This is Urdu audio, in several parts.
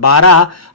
12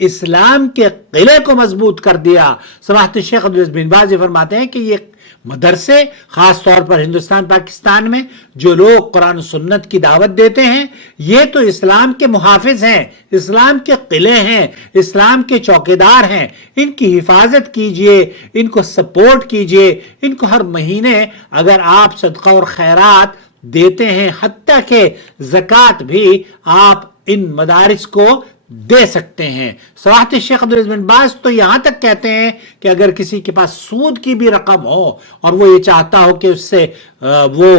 اسلام کے قلعے کو مضبوط کر دیا. سماحت شیخ عبدالعزیز بن باز فرماتے ہیں کہ یہ مدرسے خاص طور پر ہندوستان پاکستان میں جو لوگ قرآن و سنت کی دعوت دیتے ہیں یہ تو اسلام کے محافظ ہیں, اسلام کے قلعے ہیں, اسلام کے چوکیدار ہیں. ان کی حفاظت کیجئے, ان کو سپورٹ کیجئے, ان کو ہر مہینے اگر آپ صدقہ اور خیرات دیتے ہیں, حتیٰ کہ زکوٰۃ بھی آپ ان مدارس کو دے سکتے ہیں. سماحت شیخ عبدالعزیز بن باز تو یہاں تک کہتے ہیں کہ اگر کسی کے پاس سود کی بھی رقم ہو اور وہ یہ چاہتا ہو کہ اس سے وہ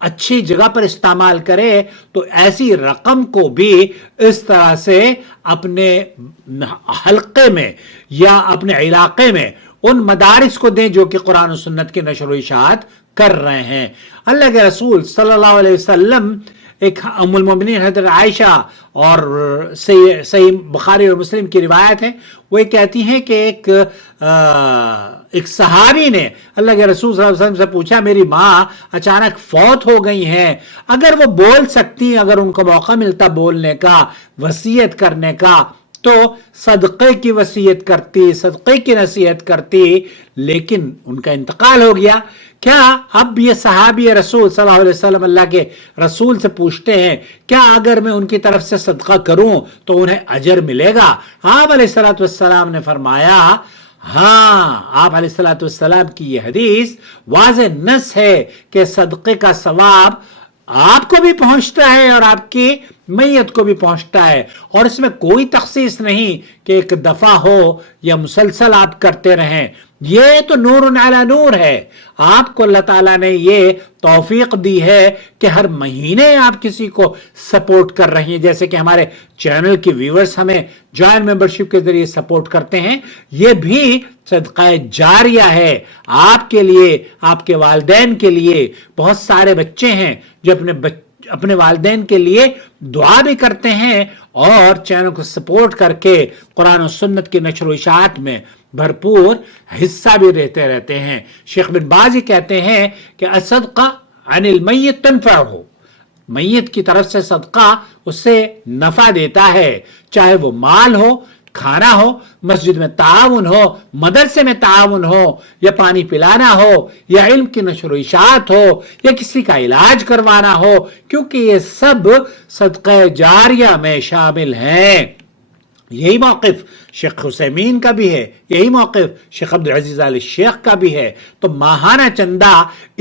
اچھی جگہ پر استعمال کرے تو ایسی رقم کو بھی اس طرح سے اپنے حلقے میں یا اپنے علاقے میں ان مدارس کو دیں جو کہ قرآن و سنت کی نشر و اشاعت کر رہے ہیں. اللہ کے رسول صلی اللہ علیہ وسلم, ایک ام المومنین حضرت عائشہ اور صحیح بخاری اور مسلم کی روایت ہے, وہ یہ کہتی ہیں کہ ایک صحابی نے اللہ کے رسول صلی اللہ علیہ وسلم سے پوچھا, میری ماں اچانک فوت ہو گئی ہیں, اگر وہ بول سکتی, اگر ان کو موقع ملتا بولنے کا, وصیت کرنے کا, تو صدقے کی وصیت کرتی, صدقے کی نصیحت کرتی, لیکن ان کا انتقال ہو گیا. کیا اب یہ صحابی رسول صلی اللہ علیہ وسلم اللہ کے رسول سے پوچھتے ہیں کیا اگر میں ان کی طرف سے صدقہ کروں تو انہیں اجر ملے گا؟ آپ علیہ الصلوۃ والسلام نے فرمایا ہاں. آپ علیہ الصلوۃ والسلام کی یہ حدیث واضح نص ہے کہ صدقے کا ثواب آپ کو بھی پہنچتا ہے اور آپ کی میت کو بھی پہنچتا ہے, اور اس میں کوئی تخصیص نہیں کہ ایک دفعہ ہو یا مسلسل آپ کرتے رہیں. یہ تو نور علی نور ہے. آپ کو اللہ تعالیٰ نے یہ توفیق دی ہے کہ ہر مہینے آپ کسی کو سپورٹ کر رہی ہیں, جیسے کہ ہمارے چینل کی ویورز ہمیں جوائنٹ ممبرشپ کے ذریعے سپورٹ کرتے ہیں. یہ بھی صدقہ جاریہ ہے آپ کے لیے, آپ کے والدین کے لیے. بہت سارے بچے ہیں جو اپنے والدین کے لیے دعا بھی کرتے ہیں اور چینل کو سپورٹ کر کے قرآن و سنت کی نشر و اشاعت میں بھرپور حصہ بھی رہتے ہیں. شیخ بن باز کہتے ہیں کہ الصدقہ عن المیت تنفعہ, میت کی طرف سے صدقہ اسے نفع دیتا ہے, چاہے وہ مال ہو, کھانا ہو, مسجد میں تعاون ہو, مدرسے میں تعاون ہو, یا پانی پلانا ہو, یا علم کی نشر و اشاعت ہو, یا کسی کا علاج کروانا ہو, کیونکہ یہ سب صدقہ جاریہ میں شامل ہیں. یہی موقف شیخ حسیمین کا بھی ہے, یہی موقف شیخ عبدالعزیز آل شیخ کا بھی ہے. تو ماہانہ چندہ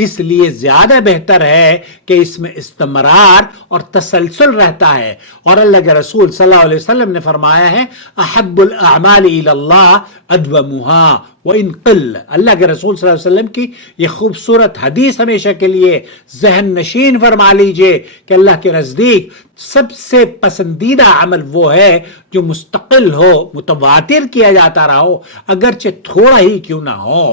اس لیے زیادہ بہتر ہے کہ اس میں استمرار اور تسلسل رہتا ہے. اور اللہ کے رسول صلی اللہ علیہ وسلم نے فرمایا ہے احب الاعمال الی اللہ ادومها وان قل. اللہ کے رسول صلی اللہ علیہ وسلم کی یہ خوبصورت حدیث ہمیشہ کے لیے ذہن نشین فرما لیجئے کہ اللہ کے نزدیک سب سے پسندیدہ عمل وہ ہے جو مستقل ہو, متواتر کیا جاتا رہا ہو, اگرچہ تھوڑا ہی کیوں نہ ہو.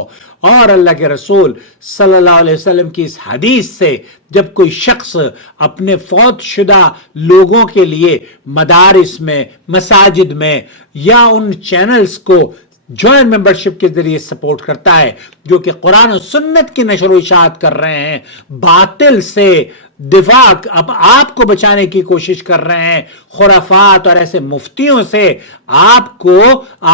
اور اللہ کے رسول صلی اللہ علیہ وسلم کی اس حدیث سے جب کوئی شخص اپنے فوت شدہ لوگوں کے لیے مدارس میں, مساجد میں, یا ان چینلز کو جوائنٹ ممبرشپ کے ذریعے سپورٹ کرتا ہے جو کہ قرآن و سنت کی نشر و اشاعت کر رہے ہیں, باطل سے دفاع اب آپ کو بچانے کی کوشش کر رہے ہیں, خرافات اور ایسے مفتیوں سے آپ کو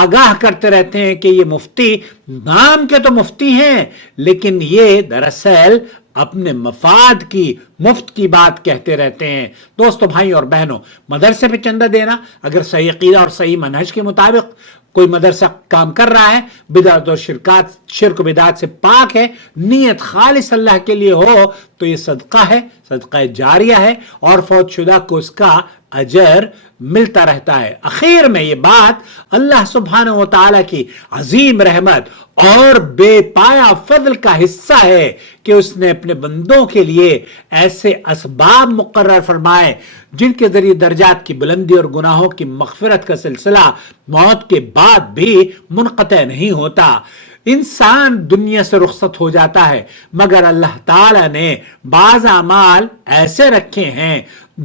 آگاہ کرتے رہتے ہیں کہ یہ مفتی نام کے تو مفتی ہیں لیکن یہ دراصل اپنے مفاد کی مفت کی بات کہتے رہتے ہیں. دوستو, بھائی اور بہنوں, مدرسے پہ چندہ دینا اگر صحیح عقیدہ اور صحیح منہج کے مطابق کوئی مدرسہ کام کر رہا ہے, بدعت اور شرک و بدعت سے پاک ہے, نیت خالص اللہ کے لیے ہو, تو یہ صدقہ ہے, صدقہ جاریہ ہے, اور فوت شدہ کو اس کا اجر ملتا رہتا ہے. اخیر میں یہ بات اللہ سبحانہ و تعالیٰ کی عظیم رحمت اور بے پایا فضل کا حصہ ہے کہ اس نے اپنے بندوں کے لیے ایسے اسباب مقرر فرمائے جن کے ذریعے درجات کی بلندی اور گناہوں کی مغفرت کا سلسلہ موت کے بعد بھی منقطع نہیں ہوتا. انسان دنیا سے رخصت ہو جاتا ہے مگر اللہ تعالیٰ نے بعض اعمال ایسے رکھے ہیں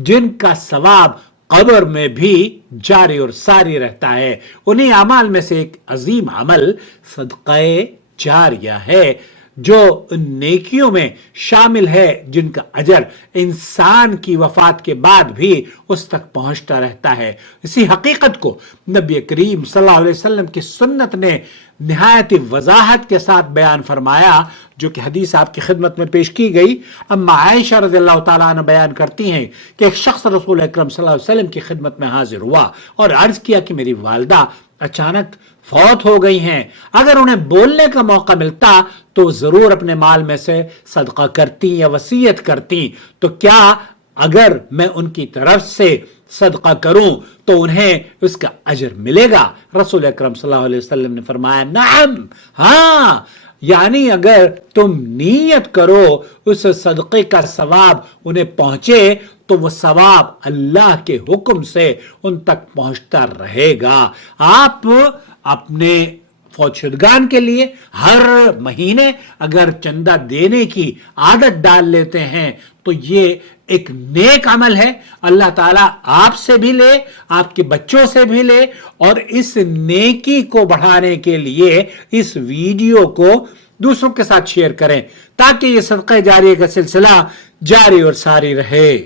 جن کا ثواب قبر میں بھی جاری اور ساری رہتا ہے. انہی اعمال میں سے ایک عظیم عمل صدقہ جاریہ ہے. جو ان نیکیوں میں شامل ہے جن کا اجر انسان کی وفات کے بعد بھی اس تک پہنچتا رہتا ہے۔ اسی حقیقت کو نبی کریم صلی اللہ علیہ وسلم کی سنت نے نہایت وضاحت کے ساتھ بیان فرمایا، جو کہ حدیث آپ کی خدمت میں پیش کی گئی۔ اما عائشہ رضی اللہ تعالیٰ عنہ بیان کرتی ہیں کہ ایک شخص رسول اکرم صلی اللہ علیہ وسلم کی خدمت میں حاضر ہوا اور عرض کیا کہ میری والدہ اچانک فوت ہو گئی ہیں، اگر انہیں بولنے کا موقع ملتا تو ضرور اپنے مال میں سے صدقہ کرتی یا وصیت کرتی، تو کیا اگر میں ان کی طرف سے صدقہ کروں تو انہیں اس کا اجر ملے گا؟ رسول اکرم صلی اللہ علیہ وسلم نے فرمایا نعم، ہاں، یعنی اگر تم نیت کرو اس صدقے کا ثواب انہیں پہنچے تو وہ ثواب اللہ کے حکم سے ان تک پہنچتا رہے گا۔ آپ اپنے فوت شدگان کے لیے ہر مہینے اگر چندہ دینے کی عادت ڈال لیتے ہیں تو یہ ایک نیک عمل ہے، اللہ تعالیٰ آپ سے بھی لے، آپ کے بچوں سے بھی لے، اور اس نیکی کو بڑھانے کے لیے اس ویڈیو کو دوسروں کے ساتھ شیئر کریں تاکہ یہ صدقہ جاریہ کا سلسلہ جاری اور ساری رہے۔